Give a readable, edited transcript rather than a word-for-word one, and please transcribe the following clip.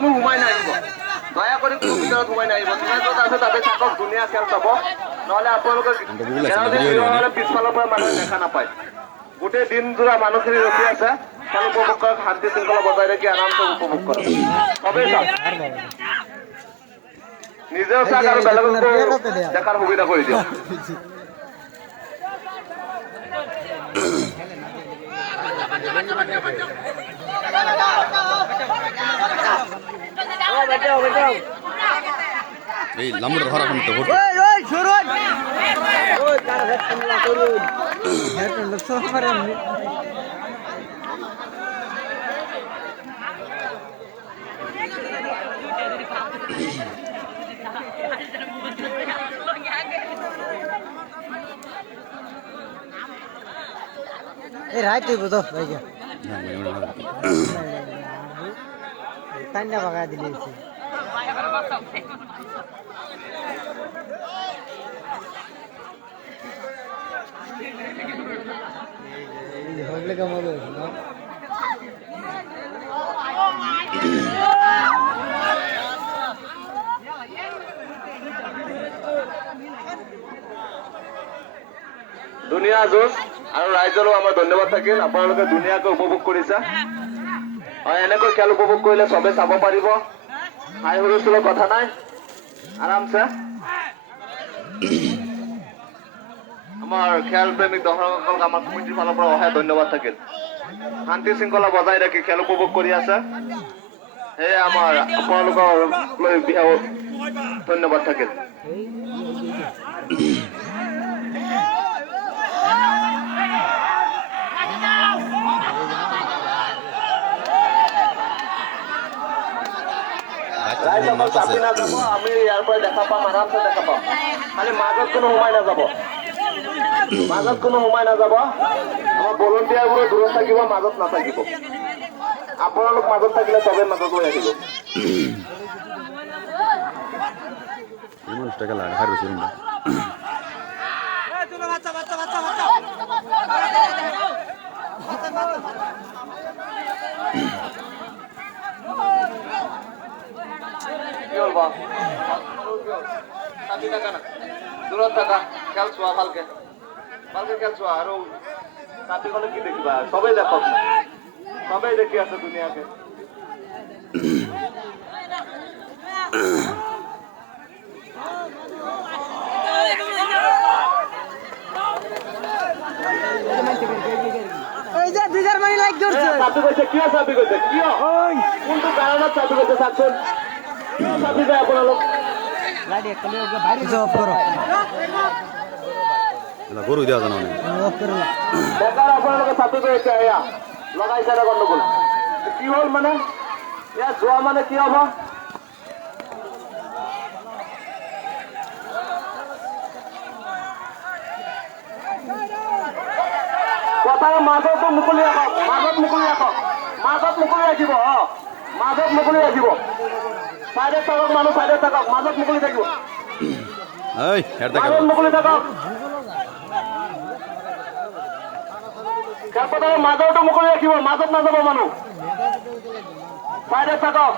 সোমাই নাহিব, দয়া কৰি কোনো ভিতৰত সোমাই নাহিব। তোমাৰ য'ত আছে তাতে থাকক, ধুনীয়া খেল চাব। নহ'লে আপোনালোকৰ পিছফালৰ পৰা মানুহে দেখা নাপায়। গোটেই দিনজোৰা মানুহখিনি ৰখি আছে, খেল উপভোগ কৰক, শান্তি শৃংখলা বজাই ৰাখি আৰামছে উপভোগ কৰক। চবেই চাওক, নিজেও চাওক আৰু বেলেগকো দেখাৰ সুবিধা কৰি দিয়ক। এই লাম্বুর ধরা কোন তো ওই ওই শুরুন ওই কার হেড না করুন হেড লোক সব পারেন এই রাইট তুই বুঝো ভাই যা তান্ডা বাগা দিলেছি হগলে কামাল না ধুনীয়া যুঁজ আৰু ৰাইজৰো আমাৰ ধন্যবাদ থাকিল। আপোনালোকে ধুনীয়াকৈ উপভোগ কৰিছে। এনেকৈ খেল উপভোগ কৰিলে চবে চাব পাৰিব, হাই হুলস্থুলৰ কথা নাই, আৰামছে। আমাৰ খেল প্ৰেমিক দৰ্শকসকলক আমাৰ কমিটিৰ ফালৰ পৰা অশেষ ধন্যবাদ থাকিল। শান্তি শৃংখলা বজাই ৰাখি খেল উপভোগ কৰি আছে, সেয়ে আমাৰ আপোনালোকৰ লৈ বিশেষ ধন্যবাদ থাকিল। আমি ইয়াৰ পৰা দেখা পাম, আৰামছে দেখা পাম। খালি মাজত কোনো সোমাই নাযাব, মাজত কোনো সোমাই নাযাব। আমাৰ ভলণ্টিয়াৰবোৰো দূৰত থাকিব, মাজত নাথাকিব। আপোনালোক মাজত থাকিলে চবে মাজত লৈ আহিব। টাকা লাগ হার বেশি না দূৰত থাকা, খেল চোৱা, ভালকে ভালকে খেল চোৱা। আৰু কাটি গ'লে কি দেখিবা, চবেই দেখক, চবেই দেখি আছে ধুনীয়াকে। এই যে 2000 মানি লাইক করছে চাবি কৈছে, কিয় চাবি কৈছে, কিয় কোনটো কাৰণত চাবি কৈছে চাওকচোন। চাবি যায় আপোনালোক গৰু দেওয়া জানা বেকাৰ আপোনালোকে চাবি কৰিছে। এয়া লগাইছে না গণ্ডগোল, কি হ'ল মানে এয়া যোৱা মানে কি হ'ব? কথাৰ মাজতো মুকলি ৰাখক, মাজত মুকলি ৰাখক, মাজত মুকলি ৰাখিব। মাজত মুকলি ৰাখিব, চাইডত থাকক মানুহ, চাইডত থাকক, মাজত মুকলি থাকিব, মাজত মুকলি থাকক। খেলপথাৰৰ মাজতো মুকলি ৰাখিব, মাজত নাযাব মানুহ, চাইডত থাকক।